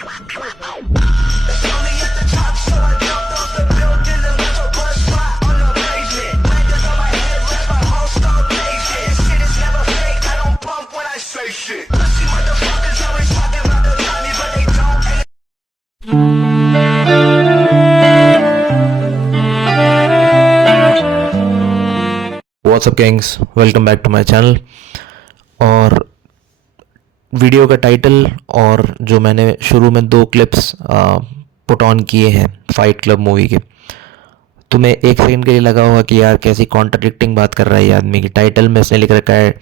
It's only at the top, so I jumped off the building and left a bus spot on the pavement. Landed on my head, left my whole skull blazing. This shit is never fake, I don't pump when I say shit. Pussy motherfuckers always talking about the money, but they don't. WhatsApp gangs, welcome back to my channel. और video का title और जो मैंने शुरू में 2 clips put on किए हैं fight club movie के, तुम्हें एक सेकंड के लिए लगा होगा कि यार कैसी कॉन्ट्राडिक्टिंग बात कर रहा है ये आदमी। की टाइटल में इसने लिख रखा है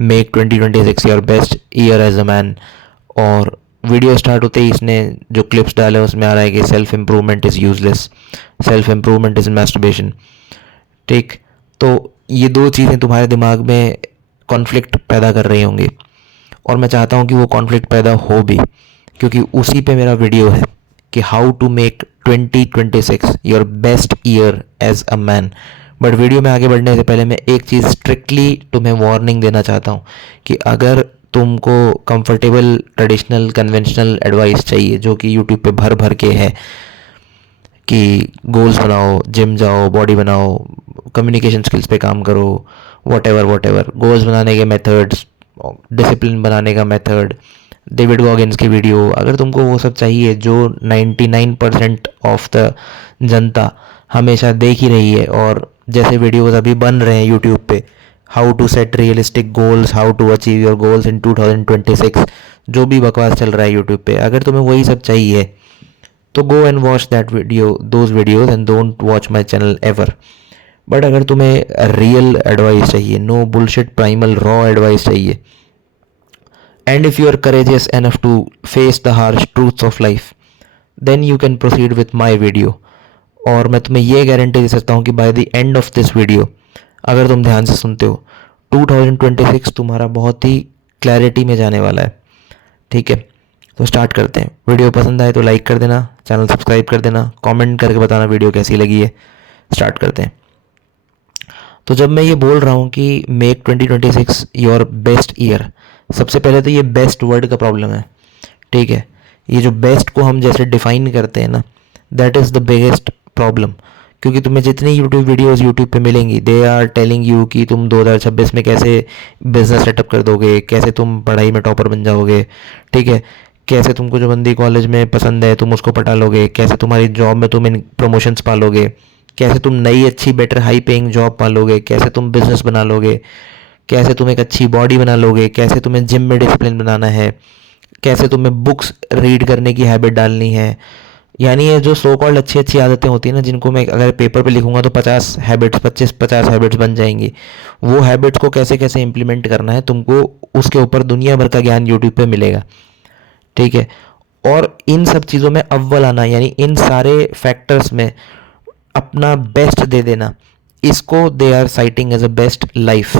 make 2026 your best year as a man, और वीडियो स्टार्ट होते ही इसने जो क्लिप्स डाले उसमें आ रहा है कि self improvement is useless, self improvement is masturbation. ठीक, तो ये 2 चीज़ें तुम्हारे दिमाग में कॉन्फ्लिक्ट पैदा कर रही होंगी, और मैं चाहता हूँ कि वो कॉन्फ्लिक्ट पैदा हो भी, क्योंकि उसी पे मेरा वीडियो है कि how to make 2026 your best year as a man. But video में आगे बढ़ने से पहले मैं एक चीज़ स्ट्रिक्टली तुम्हें वार्निंग देना चाहता हूँ कि अगर तुमको कंफर्टेबल ट्रेडिशनल कन्वेंशनल एडवाइस चाहिए जो कि यूट्यूब पे भर भर के है कि गोल्स बनाओ, जिम जाओ, बॉडी बनाओ, कम्युनिकेशन स्किल्स पे काम करो, वॉट एवर गोल्स बनाने के मेथड्स, डिसिप्लिन बनाने का मेथड, डेविड गॉगिन्स की वीडियो, अगर तुमको वो सब चाहिए जो 99% ऑफ द जनता हमेशा देख ही रही है, और जैसे वीडियोस अभी बन रहे हैं यूट्यूब पे, how to set realistic goals, how to achieve your goals in 2026, जो भी बकवास चल रहा है यूट्यूब पे, अगर तुम्हें वही सब चाहिए तो go and watch that video, those videos, and don't watch my channel ever. But अगर तुम्हें रियल एडवाइस चाहिए, no bullshit primal raw advice चाहिए, and if you are courageous enough to face the harsh truths of life, then you can proceed with my video. और मैं तुम्हें ये guarantee दे सकता हूँ कि by the end of this video, अगर तुम ध्यान से सुनते हो, 2026 तुम्हारा बहुत ही क्लैरिटी में जाने वाला है। ठीक है, तो स्टार्ट करते हैं। वीडियो पसंद आए तो लाइक कर देना, चैनल सब्सक्राइब कर देना, कमेंट करके बताना वीडियो कैसी लगी है। स्टार्ट करते हैं। तो जब मैं ये बोल रहा हूँ कि मेक 2026 योर बेस्ट ईयर, सबसे पहले तो ये बेस्ट वर्ड का प्रॉब्लम है। ठीक है, ये जो बेस्ट को हम जैसे डिफाइन करते हैं ना, that is the biggest problem. क्योंकि तुम्हें जितनी यूट्यूब वीडियोस यूट्यूब पे मिलेंगी, दे आर टेलिंग यू कि तुम 2026 में कैसे बिजनेस सेटअप कर दोगे, कैसे तुम पढ़ाई में टॉपर बन जाओगे। ठीक है, कैसे तुमको जो बंदी कॉलेज में पसंद है तुम उसको पटा लोगे, कैसे तुम्हारी जॉब में तुम इन प्रमोशंस पालोगे, कैसे तुम नई अच्छी बेटर हाई पेइंग जॉब पालोगे, कैसे तुम बिजनेस बना लोगे, कैसे तुम एक अच्छी बॉडी बना लोगे, कैसे तुम्हें जिम में डिसिप्लिन बनाना है, कैसे तुम्हें बुक्स रीड करने की हैबिट डालनी है। यानी ये जो सो कॉल्ड अच्छी अच्छी आदतें होती हैं ना, जिनको मैं अगर पेपर पे लिखूंगा तो 50 हैबिट्स 25-50 हैबिट्स बन जाएंगी, वो हैबिट्स को कैसे कैसे इंप्लीमेंट करना है तुमको, उसके ऊपर दुनिया भर का ज्ञान यूट्यूब पे मिलेगा। ठीक है, और इन सब चीज़ों में अव्वल आना, यानी इन सारे फैक्टर्स में अपना बेस्ट दे देना, इसको they are citing as a best life.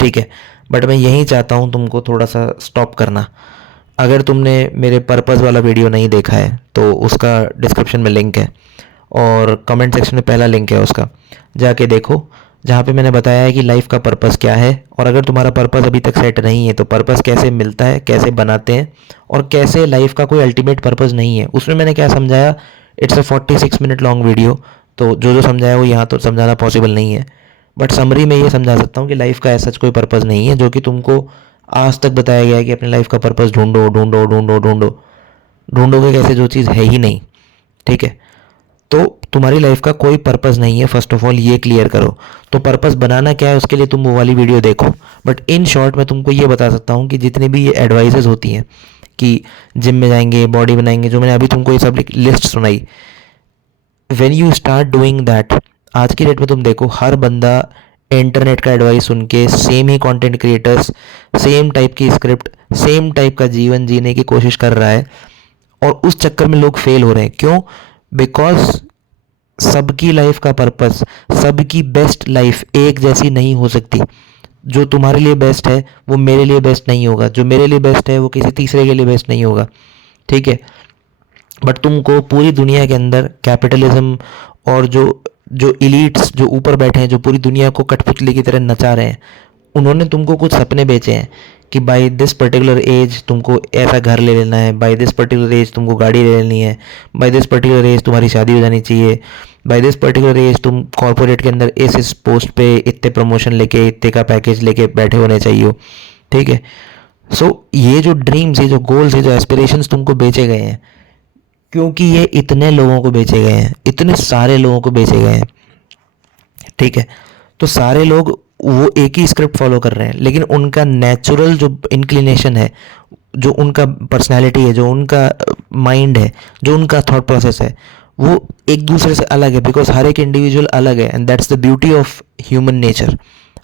ठीक है, बट मैं यही चाहता हूँ तुमको थोड़ा सा स्टॉप करना। अगर तुमने मेरे पर्पज़ वाला वीडियो नहीं देखा है तो उसका डिस्क्रिप्शन में लिंक है, और कमेंट सेक्शन में पहला लिंक है उसका, जाके देखो, जहाँ पे मैंने बताया है कि लाइफ का पर्पस क्या है। और अगर तुम्हारा पर्पस अभी तक सेट नहीं है तो पर्पस कैसे मिलता है, कैसे बनाते हैं, और कैसे लाइफ का कोई अल्टीमेट पर्पस नहीं है, उसमें मैंने क्या समझाया। It's a 46 minute long video, तो जो समझाया वो यहाँ तो समझाना पॉसिबल नहीं है, बट समरी में ये समझा सकता हूँ कि लाइफ का ऐसा कोई पर्पस नहीं है जो कि तुमको आज तक बताया गया है कि अपनी लाइफ का पर्पस ढूंढो ढूंढो ढूंढो ढूंढो। ढूंढोगे कैसे, जो चीज़ है ही नहीं। ठीक है, तो तुम्हारी लाइफ का कोई पर्पस नहीं है, फर्स्ट ऑफ ऑल ये क्लियर करो। तो पर्पस बनाना क्या है उसके लिए तुम वो वाली वीडियो देखो। बट इन शॉर्ट मैं तुमको ये बता सकता हूँ कि जितनी भी ये एडवाइसेस होती हैं कि जिम में जाएंगे, बॉडी बनाएंगे, जो मैंने अभी तुमको ये सब लिस्ट सुनाई, when you start doing that, आज की डेट में तुम देखो हर बंदा इंटरनेट का एडवाइस सुन के, सेम ही कंटेंट क्रिएटर्स, सेम टाइप की स्क्रिप्ट, सेम टाइप का जीवन जीने की कोशिश कर रहा है, और उस चक्कर में लोग फेल हो रहे हैं। क्यों? बिकॉज सबकी लाइफ का पर्पस, सबकी बेस्ट लाइफ एक जैसी नहीं हो सकती। जो तुम्हारे लिए बेस्ट है वो मेरे लिए बेस्ट नहीं होगा, जो मेरे लिए बेस्ट है वो किसी तीसरे के लिए बेस्ट नहीं होगा। ठीक है, बट तुमको पूरी दुनिया के अंदर कैपिटलिज्म और जो इलीट्स जो ऊपर बैठे हैं, जो पूरी दुनिया को कठपुतली की तरह नचा रहे हैं, उन्होंने तुमको कुछ सपने बेचे हैं कि बाय दिस पर्टिकुलर एज तुमको ऐसा घर ले लेना है, बाय दिस पर्टिकुलर एज तुमको गाड़ी ले लेनी है, बाय दिस पर्टिकुलर एज तुम्हारी शादी हो जानी चाहिए, बाय दिस पर्टिकुलर एज तुम कॉर्पोरेट के अंदर इस पोस्ट पे इतने प्रमोशन लेके इतने का पैकेज लेके बैठे होने चाहिए, ठीक है। सो ये जो ड्रीम्स, ये जो गोल्स, ये जो एस्पिरेशंस तुमको बेचे गए हैं, क्योंकि ये इतने लोगों को बेचे गए हैं, इतने सारे लोगों को बेचे गए हैं, ठीक है। तो सारे लोग वो एक ही स्क्रिप्ट फॉलो कर रहे हैं, लेकिन उनका नेचुरल जो इंक्लिनेशन है, जो उनका पर्सनैलिटी है, जो उनका माइंड है, जो उनका थॉट प्रोसेस है, वो एक दूसरे से अलग है, बिकॉज हर एक इंडिविजुअल अलग है, and that's the beauty of human nature.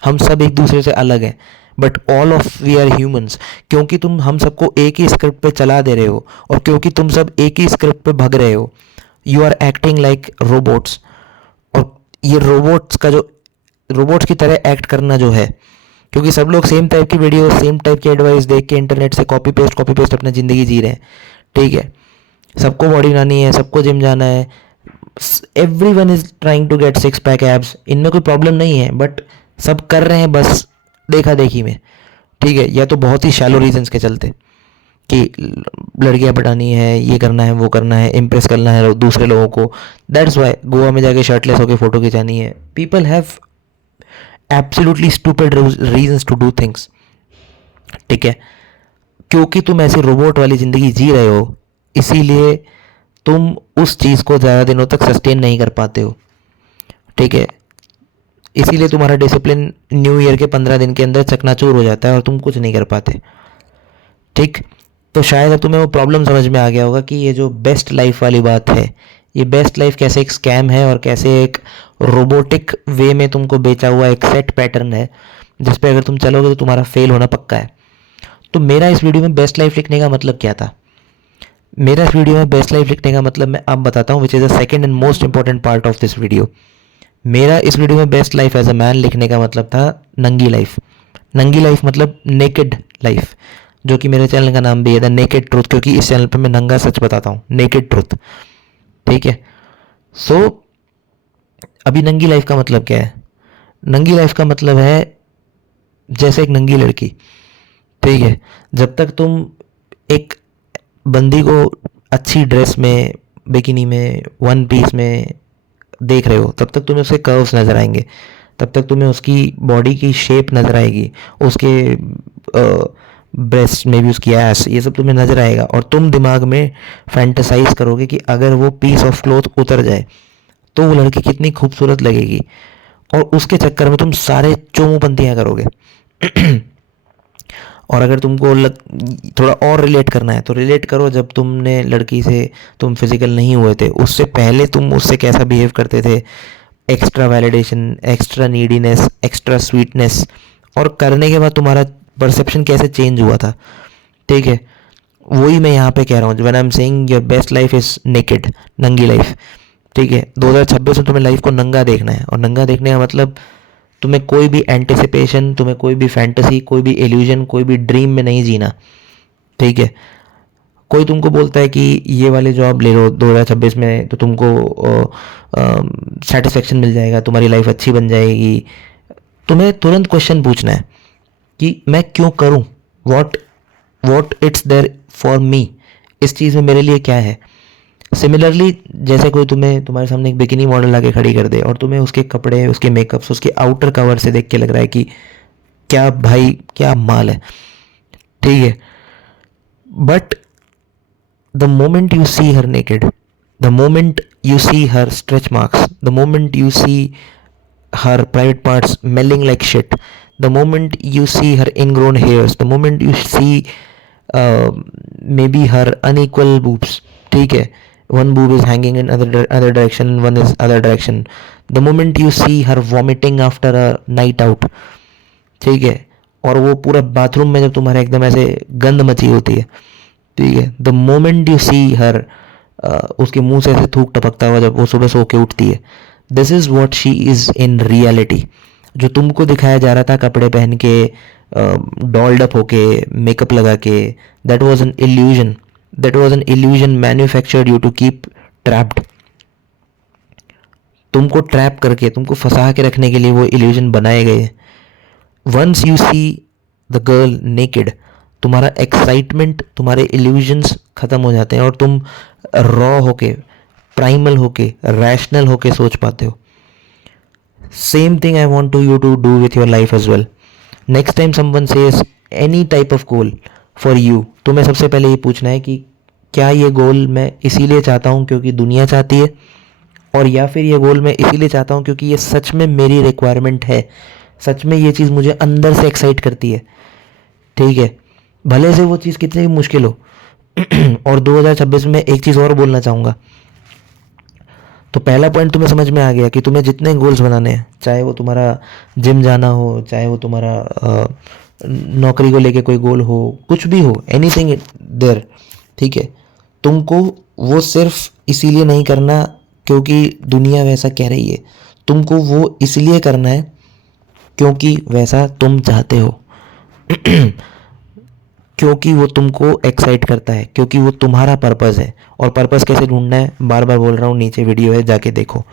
हम सब एक दूसरे से अलग हैं, but all of we are humans. क्योंकि तुम हम सबको एक ही स्क्रिप्ट पे चला दे रहे हो, और क्योंकि तुम सब एक ही स्क्रिप्ट पे भग रहे हो, you are acting like robots. और ये रोबोट्स की तरह एक्ट करना जो है, क्योंकि सब लोग सेम टाइप की वीडियो, सेम टाइप की एडवाइस देख के इंटरनेट से कॉपी पेस्ट अपनी ज़िंदगी जी रहे हैं, ठीक है। सबको बॉडी बनानी है, सबको जिम जाना है, everyone is trying to get 6 pack abs, इनमें कोई प्रॉब्लम नहीं है, बट सब कर रहे हैं बस देखा देखी में, ठीक है। या तो बहुत ही शैलो रीजंस के चलते कि लड़कियां पटानी है, ये करना है, वो करना है, इम्प्रेस करना है दूसरे लोगों को, दैट्स वाई गोवा में जाके शर्टलेस होकर फ़ोटो खिंचानी है। People have absolutely stupid reasons to do things, ठीक है। क्योंकि तुम ऐसी रोबोट वाली ज़िंदगी जी रहे हो, इसीलिए तुम उस चीज़ को ज़्यादा दिनों तक सस्टेन नहीं कर पाते हो, ठीक है। इसीलिए तुम्हारा डिसिप्लिन न्यू ईयर के 15 दिन के अंदर चकनाचूर हो जाता है और तुम कुछ नहीं कर पाते, ठीक। तो शायद अब तुम्हें वो प्रॉब्लम समझ में आ गया होगा कि ये जो बेस्ट लाइफ वाली बात है, ये बेस्ट लाइफ कैसे एक स्कैम है और कैसे एक रोबोटिक वे में तुमको बेचा हुआ एक सेट पैटर्न है, जिस पे अगर तुम चलोगे तो तुम्हारा फेल होना पक्का है। तो मेरा इस वीडियो में बेस्ट लाइफ लिखने का मतलब क्या था? मेरा इस वीडियो में बेस्ट लाइफ लिखने का मतलब मैं अब बताता हूँ, which is the second and most important part of this video. मेरा इस वीडियो में best life as a man लिखने का मतलब था नंगी लाइफ। नंगी लाइफ मतलब नेकेड लाइफ, जो कि मेरे चैनल का नाम भी है द नेकेड ट्रूथ, क्योंकि इस चैनल पे मैं नंगा सच बताता हूँ, नेकेड ट्रूथ, ठीक है। सो अभी नंगी लाइफ का मतलब क्या है? नंगी लाइफ का मतलब है जैसे एक नंगी लड़की, ठीक है। जब तक तुम एक बंदी को अच्छी ड्रेस में, बिकिनी में, वन पीस में देख रहे हो, तब तक तुम्हें उसके कर्व्स नज़र आएंगे, तब तक तुम्हें उसकी बॉडी की शेप नज़र आएगी, उसके ब्रेस्ट में भी उसकी एस, ये सब तुम्हें नज़र आएगा, और तुम दिमाग में फैंटेसाइज करोगे कि अगर वो पीस ऑफ क्लोथ उतर जाए तो वो लड़की कितनी खूबसूरत लगेगी, और उसके चक्कर में तुम सारे चोमूपंथियाँ करोगे। और अगर तुमको थोड़ा और रिलेट करना है तो रिलेट करो, जब तुमने लड़की से तुम फिजिकल नहीं हुए थे, उससे पहले तुम उससे कैसा बिहेव करते थे, extra validation, extra neediness, extra sweetness, और करने के बाद तुम्हारा परसेप्शन कैसे चेंज हुआ था, ठीक है। वही मैं यहाँ पे कह रहा हूँ, when I am saying your best life is naked, नंगी लाइफ, ठीक है। 2026 में तुम्हें लाइफ को नंगा देखना है, और नंगा देखने का मतलब तुम्हें कोई भी एंटिसिपेशन, तुम्हें कोई भी फैंटेसी, कोई भी इल्यूजन, कोई भी ड्रीम में नहीं जीना, ठीक है। कोई तुमको बोलता है कि ये वाले जॉब ले लो 2026 में तो तुमको सेटिस्फेक्शन मिल जाएगा, तुम्हारी लाइफ अच्छी बन जाएगी, तुम्हें तुरंत क्वेश्चन पूछना है कि मैं क्यों करूं, what it's there for me, इस चीज़ में मेरे लिए क्या है। सिमिलरली जैसे कोई तुम्हारे सामने एक बिकिनी मॉडल लाके खड़ी कर दे, और तुम्हें उसके कपड़े, उसके मेकअप्स, उसके आउटर कवर से देख के लग रहा है कि क्या भाई, क्या माल है, ठीक है। But the moment you see her naked, the moment you see her stretch marks, the moment you see her private parts smelling like shit, the moment you see her ingrown hairs, the moment you see maybe her unequal boobs, ठीक है, one boob is hanging in other direction and one is other direction, the moment you see her vomiting after a night out, ठीक है, और वो पूरा bathroom में जब तुम्हारे एकदम ऐसे गंद मची होती है, ठीक है, the moment you see her उसके मुंह से ऐसे थूक टपकता हुआ जब वो सुबह सो के उठती है, this is what she is in reality. जो तुमको दिखाया जा रहा था कपड़े पहन के, डॉल्ड अप होके, मेकअप लगा के, that was an illusion, that was an illusion manufactured you to keep trapped. तुमको ट्रैप करके, तुमको फंसा के रखने के लिए वो इल्यूजन बनाए गए। Once you see the girl naked, तुम्हारा एक्साइटमेंट, तुम्हारे इल्यूजन्स ख़त्म हो जाते हैं और तुम रॉ होके, प्राइमल होके, रैशनल होके सोच पाते हो. Same thing I want to you to do with your life as well. Next time someone says any type of goal for you, तुम्हें सबसे पहले ये पूछना है कि क्या ये गोल मैं इसीलिए चाहता हूँ क्योंकि दुनिया चाहती है, और या फिर ये गोल मैं इसीलिए चाहता हूँ क्योंकि ये सच में मेरी रिक्वायरमेंट है, सच में ये चीज़ मुझे अंदर से एक्साइट करती है. ठीक है, भले से वो चीज़ कितनी भी मुश्किल हो. और 2026 में एक चीज़ और बोलना चाहूँगा. तो पहला पॉइंट तुम्हें समझ में आ गया कि तुम्हें जितने गोल्स बनाने हैं, चाहे वो तुम्हारा जिम जाना हो, चाहे वो तुम्हारा नौकरी को लेके कोई गोल हो, कुछ भी हो, एनीथिंग देयर. ठीक है, तुमको वो सिर्फ इसीलिए नहीं करना क्योंकि दुनिया वैसा कह रही है, तुमको वो इसलिए करना है क्योंकि वैसा तुम चाहते हो. क्योंकि वो तुमको एक्साइट करता है, क्योंकि वो तुम्हारा पर्पस है. और पर्पस कैसे ढूंढना है, बार बार बोल रहा हूँ, नीचे वीडियो है, जाके देखो.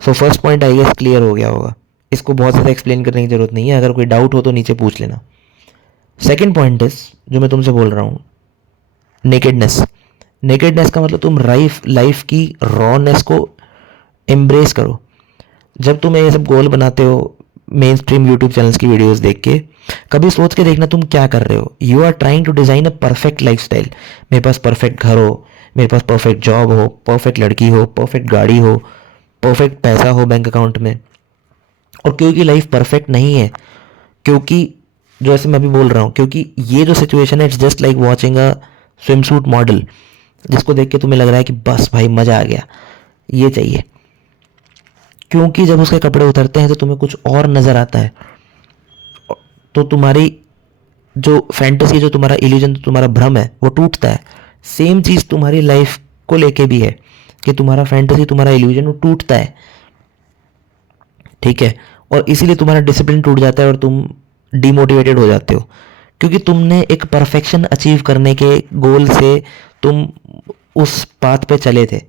So first point I guess clear हो गया होगा, इसको बहुत ज़्यादा एक्सप्लेन करने की ज़रूरत नहीं है. अगर कोई डाउट हो तो नीचे पूछ लेना. सेकेंड पॉइंट इज जो मैं तुमसे बोल रहा हूँ, नेकेडनेस. नेकेडनेस का मतलब तुम लाइफ की रॉनेस को एम्ब्रेस करो. जब तुम ये सब गोल बनाते हो मेन स्ट्रीम यूट्यूब चैनल्स की वीडियोस देख के, कभी सोच के देखना तुम क्या कर रहे हो. You are trying to design a perfect lifestyle. मेरे पास परफेक्ट घर हो, मेरे पास परफेक्ट जॉब हो, परफेक्ट लड़की हो, परफेक्ट गाड़ी हो, परफेक्ट पैसा हो बैंक अकाउंट में. और क्योंकि लाइफ परफेक्ट नहीं है, क्योंकि जो ऐसे मैं अभी बोल रहा हूँ, क्योंकि ये जो सिचुएशन है, it's just like watching a swim suit model, जिसको देख के तुम्हें लग रहा है कि बस भाई मज़ा आ गया, ये चाहिए. क्योंकि जब उसके कपड़े उतरते हैं तो तुम्हें कुछ और नज़र आता है, तो तुम्हारी जो फैंटेसी, जो तुम्हारा इल्यूजन, तुम्हारा भ्रम है, वो टूटता है. सेम चीज़ तुम्हारी लाइफ को लेके भी है कि तुम्हारा फैंटेसी, तुम्हारा इल्यूजन वो टूटता है. ठीक है, और इसीलिए तुम्हारा डिसिप्लिन टूट जाता है और तुम डिमोटिवेटेड हो जाते हो, क्योंकि तुमने एक परफेक्शन अचीव करने के गोल से तुम उस पाथ पे चले थे.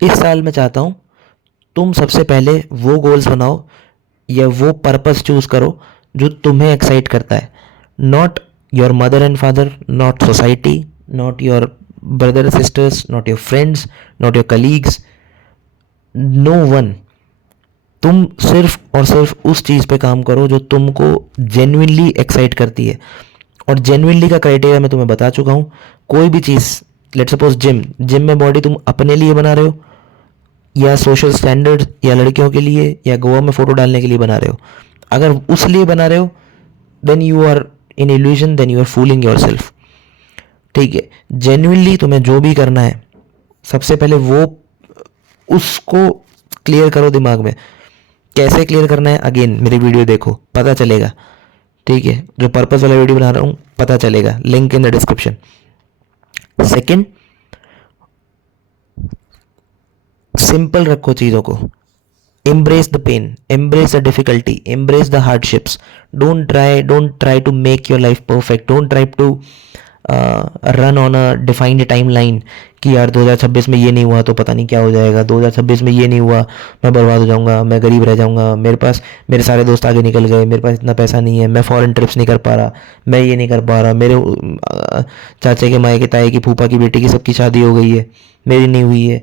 इस साल मैं चाहता हूँ तुम सबसे पहले वो गोल्स बनाओ या वो पर्पस चूज़ करो जो तुम्हें एक्साइट करता है. Not your mother and father, not society, not your brother sisters, not your friends, not your colleagues, no one. तुम सिर्फ और सिर्फ उस चीज़ पे काम करो जो तुमको जेन्युइनली एक्साइट करती है. और जेन्युइनली का क्राइटेरिया मैं तुम्हें बता चुका हूँ. कोई भी चीज़, लेट सपोज जिम में बॉडी तुम अपने लिए बना रहे हो, या सोशल स्टैंडर्ड्स, या लड़कियों के लिए, या गोवा में फ़ोटो डालने के लिए बना रहे हो, अगर उस लिए बना रहे हो then you are in illusion, then you are fooling yourself. ठीक है, जेन्युइनली तुम्हें जो भी करना है, सबसे पहले वो उसको क्लियर करो दिमाग में. कैसे क्लियर करना है, अगेन मेरी वीडियो देखो, पता चलेगा. ठीक है, जो पर्पस वाला वीडियो बना रहा हूँ पता चलेगा, link in the description. Second, simple रखो चीज़ों को. embrace the pain, embrace the difficulty, embrace the hardships. Don't try to make your life perfect. Don't try to run on a defined timeline कि यार 2026 में ये नहीं हुआ तो पता नहीं क्या हो जाएगा, 2026 में ये नहीं हुआ मैं बर्बाद हो जाऊंगा, मैं गरीब रह जाऊंगा, मेरे सारे दोस्त आगे निकल गए, मेरे पास इतना पैसा नहीं है, मैं फॉरेन ट्रिप्स नहीं कर पा रहा, मैं ये नहीं कर पा रहा, मेरे चाचे के, माए के, ताए की, फूफा की बेटी की सबकी शादी हो गई है, मेरी नहीं हुई है.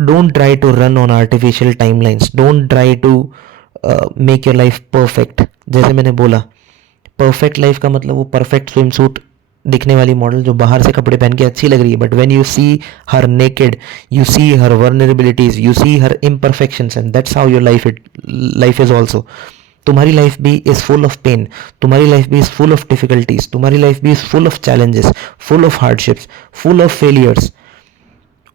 Don't try to run on artificial timelines. Don't try to make your life perfect. जैसे मैंने बोला, perfect life का मतलब वो perfect swimsuit दिखने वाली मॉडल जो बाहर से कपड़े पहन के अच्छी लग रही है, but when you see her naked, you see her vulnerabilities, you see her imperfections, and that's how your life is also. तुम्हारी लाइफ भी is full of pain, तुम्हारी लाइफ भी is full of difficulties, तुम्हारी life भी is full of challenges, full of hardships, full of failures.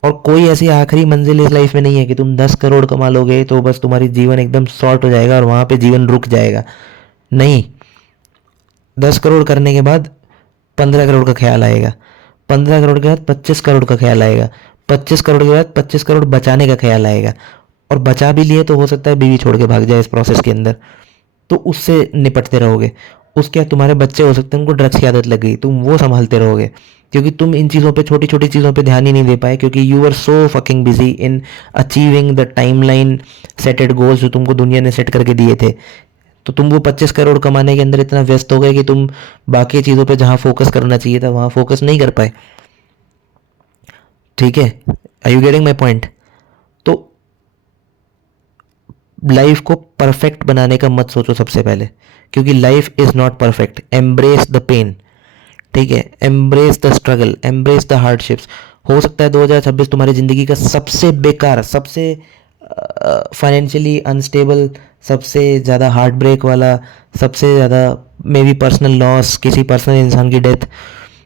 और कोई ऐसी आखिरी मंजिल इस लाइफ में नहीं है कि तुम 10 करोड़ कमा लोगे तो बस तुम्हारी जीवन एकदम सॉर्ट हो जाएगा और वहाँ पे जीवन रुक जाएगा. नहीं, 10 करोड़ करने के बाद 15 करोड़ का ख्याल आएगा, 15 करोड़ के बाद 25 करोड़ का ख्याल आएगा, 25 करोड़ के बाद 25 करोड़ बचाने का ख्याल आएगा. और बचा भी लिए तो हो सकता है बीवी छोड़ के भाग जाए इस प्रोसेस के अंदर, तो उससे निपटते रहोगे. उसके बाद तुम्हारे बच्चे हो सकते हैं उनको ड्रग्स की आदत लग गई, तुम वो संभालते रहोगे, क्योंकि तुम इन चीज़ों पे, छोटी छोटी चीज़ों पे ध्यान ही नहीं दे पाए, क्योंकि you are so fucking busy in achieving the timeline setted goals जो तुमको दुनिया ने सेट करके दिए थे. तो तुम वो 25 करोड़ कमाने के अंदर इतना व्यस्त हो गए कि तुम बाकी चीज़ों पे जहाँ फोकस करना चाहिए था वहाँ फोकस नहीं कर पाए। ठीक है, are you getting my point? तो लाइफ को परफेक्ट बनाने का मत सोचो सबसे पहले, क्योंकि life is not perfect. Embrace the pain, ठीक है, embrace the struggle, embrace the hardships. हो सकता है 2026 तुम्हारी ज़िंदगी का सबसे बेकार, सबसे फाइनेंशियली अनस्टेबल, सबसे ज़्यादा हार्ट ब्रेक वाला, सबसे ज़्यादा मे बी पर्सनल लॉस, किसी पर्सनल इंसान की डेथ,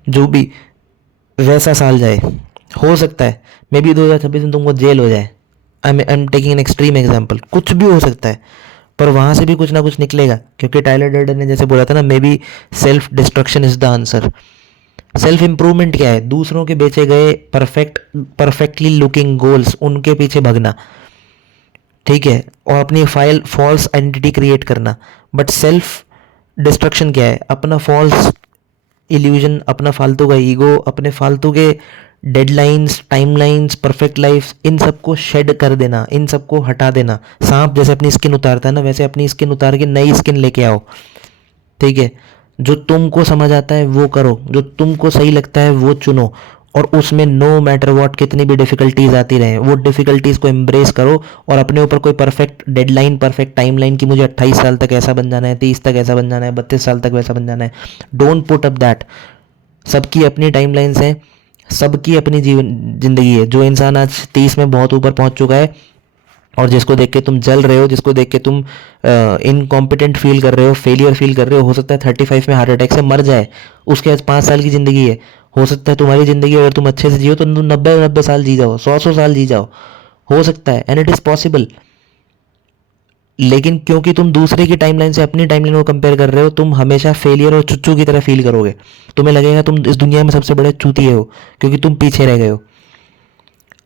जो भी वैसा साल जाए। हो सकता है मे बी 2026 में तुमको जेल हो जाए। I am taking an extreme example, कुछ भी हो सकता है, पर वहाँ से भी कुछ ना कुछ निकलेगा, क्योंकि टाइलर डर्डन ने जैसे बोला था ना, may be self destruction is the answer. Self improvement क्या है? दूसरों के बेचे गए परफेक्टली लुकिंग गोल्स, उनके पीछे भगना, ठीक है, और अपनी फॉल्स आइडेंटिटी क्रिएट करना। बट सेल्फ डिस्ट्रक्शन क्या है? अपना फॉल्स इल्यूजन, अपना फालतू का ईगो, अपने फालतू के डेडलाइंस, टाइमलाइंस, परफेक्ट लाइफ, इन सबको शेड कर देना, इन सबको हटा देना। सांप जैसे अपनी स्किन उतारता है ना, वैसे अपनी स्किन उतार के नई स्किन लेके आओ। ठीक है, जो तुमको समझ आता है वो करो, जो तुमको सही लगता है वो चुनो, और उसमें नो मैटर व्हाट कितनी भी डिफिकल्टीज आती रहें, वो डिफिकल्टीज को एम्ब्रेस करो, और अपने ऊपर कोई परफेक्ट डेडलाइन, परफेक्ट टाइमलाइन कि मुझे 28 साल तक ऐसा बन जाना है, 30 तक ऐसा बन जाना है, 32 साल तक वैसा बन जाना है, डोंट पुट अप दैट। सबकी अपनी टाइमलाइंस हैं, सबकी अपनी जीवन जिंदगी है। जो इंसान आज 30 में बहुत ऊपर पहुंच चुका है और जिसको देख के तुम जल रहे हो, जिसको देख के तुम इनकॉम्पिटेंट फील कर रहे हो, फेलियर फील कर रहे हो सकता है 35 में हार्ट अटैक से मर जाए, उसके आज 5 साल की ज़िंदगी है। हो सकता है तुम्हारी ज़िंदगी अगर तुम अच्छे से जियो तो तुम 90 साल जी जाओ, 100 साल जी जाओ, हो सकता है, एंड इट इज़ पॉसिबल। लेकिन क्योंकि तुम दूसरे की टाइमलाइन से अपनी टाइमलाइन को कंपेयर कर रहे हो, तुम हमेशा फेलियर और चुच्चू की तरह फील करोगे। तुम्हें लगेगा तुम इस दुनिया में सबसे बड़े चूतिए हो, क्योंकि तुम पीछे रह गए हो।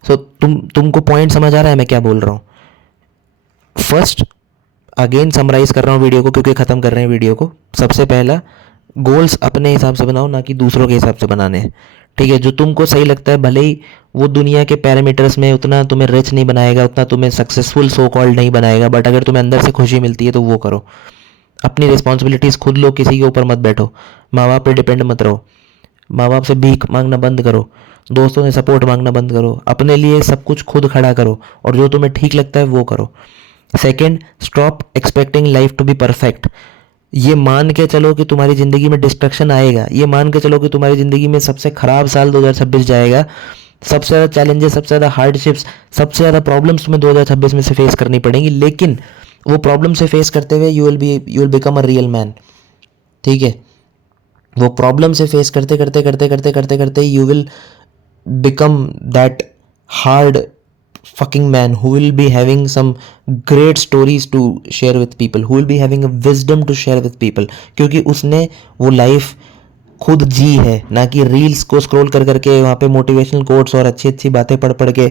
सो तुमको पॉइंट समझ आ रहा है मैं क्या बोल रहा हूँ? फर्स्ट, अगेन समराइज कर रहा हूँ वीडियो को, क्योंकि ख़त्म कर रहे हैं वीडियो को। सबसे पहला, गोल्स अपने हिसाब से बनाओ, ना कि दूसरों के हिसाब से बनाने हैं। ठीक है, जो तुमको सही लगता है, भले ही वो दुनिया के पैरामीटर्स में उतना तुम्हें रिच नहीं बनाएगा, उतना तुम्हें सक्सेसफुल सो कॉल्ड नहीं बनाएगा, बट अगर तुम्हें अंदर से खुशी मिलती है तो वो करो। अपनी रिस्पॉन्सिबिलिटीज़ खुद लो, किसी के ऊपर मत बैठो, माँ बाप पे डिपेंड मत रहो, माँ बाप से भीख मांगना बंद करो, दोस्तों से सपोर्ट मांगना बंद करो, अपने लिए सब कुछ खुद खड़ा करो, और जो तुम्हें ठीक लगता है वो करो। Second, stop expecting life to be perfect. ये मान के चलो कि तुम्हारी ज़िंदगी में डिस्ट्रक्शन आएगा, ये मान के चलो कि तुम्हारी ज़िंदगी में सबसे ख़राब साल 2026 जाएगा, सबसे ज़्यादा चैलेंजेस, सबसे ज़्यादा हार्डशिप्स, सबसे ज़्यादा प्रॉब्लम्स तुम्हें 2026 में से फेस करनी पड़ेंगी, लेकिन वो प्रॉब्लम से फेस करते हुए you will become a real man. ठीक है, वो प्रॉब्लम से फेस करते करते करते करते करते करते you will become that hard fucking man who will be having some great stories to share with people, who will be having a wisdom to share with people, क्योंकि उसने वो लाइफ खुद जी है, ना कि रील्स को स्क्रॉल कर करके वहाँ पे मोटिवेशनल कोट्स और अच्छी अच्छी बातें पढ़ पढ़ के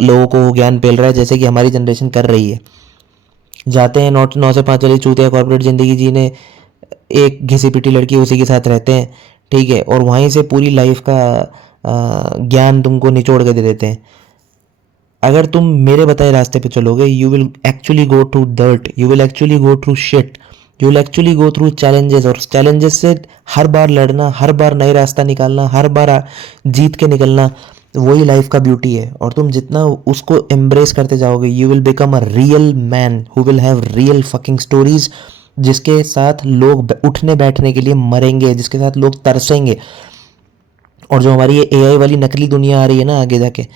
लोगों को ज्ञान पेल रहा है, जैसे कि हमारी जनरेशन कर रही है। जाते हैं 9 से 5 वाली चूतिया कॉर्पोरेट ज़िंदगी जीने, एक घिसी पिटी लड़की उसी के साथ रहते हैं, ठीक है, और वहीं से पूरी लाइफ का ज्ञान तुमको निचोड़ के दे देते हैं। अगर तुम मेरे बताए रास्ते पे चलोगे, you will actually go through dirt, you will actually go through shit, you will actually go through challenges, और चैलेंजेस से हर बार लड़ना, हर बार नई रास्ता निकालना, हर बार जीत के निकलना, वही लाइफ का ब्यूटी है। और तुम जितना उसको एम्ब्रेस करते जाओगे, you will become a real man who will have real fucking stories, जिसके साथ लोग उठने बैठने के लिए मरेंगे, जिसके साथ लोग तरसेंगे। और जो हमारी ये AI वाली नकली दुनिया आ रही है ना आगे जाके,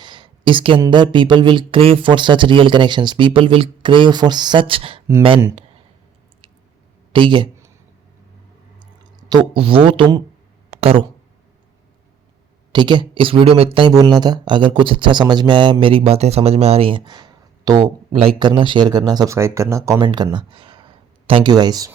इसके अंदर people will crave for such real connections, people will crave for such man. ठीक है, तो वो तुम करो। ठीक है, इस वीडियो में इतना ही बोलना था। अगर कुछ अच्छा समझ में आया, मेरी बातें समझ में आ रही हैं, तो लाइक करना, शेयर करना, सब्सक्राइब करना, कमेंट करना। Thank you guys.